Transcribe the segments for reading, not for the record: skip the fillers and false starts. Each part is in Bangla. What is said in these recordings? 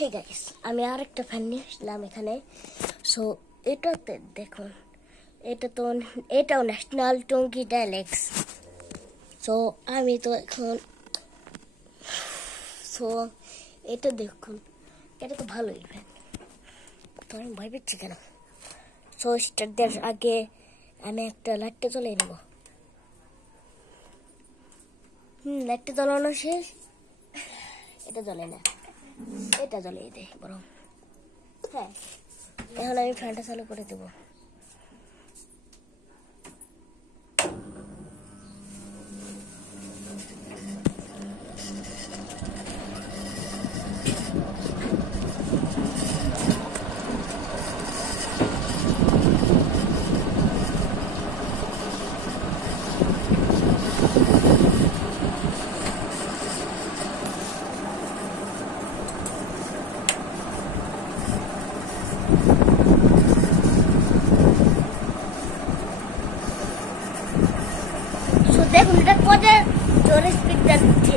হে গাইস, আমি আরেকটা ফ্যান নিয়ে আসলাম এখানে। সো এটাতে দেখুন, এটাও ন্যাশনাল টঙ্কি ডাইলেক্স। সো আমি তো এখন এটা দেখুন, এটা তো ভালোই ফ্যান। তো আমি ভয় পাচ্ছি কেন? সো স্টার্ট দেওয়ার আগে আমি একটা লাইটটা জ্বালিয়ে নেব। লাইটটা জ্বালানো শেষ। এটা জ্বলে না, এটা জ্বালিয়ে দেয় বরং। হ্যাঁ, এখন আমি ফ্যানটা চালু করে দেবো। দেখুন এটা কত জোরে স্পিড যাচ্ছে।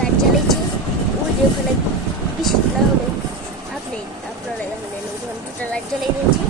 লাইট জ্বালিয়েছি, ওই যে ওখানে বিশেষ না হলে আপনারা দুটা লাইট জ্বালিয়ে দিয়েছি।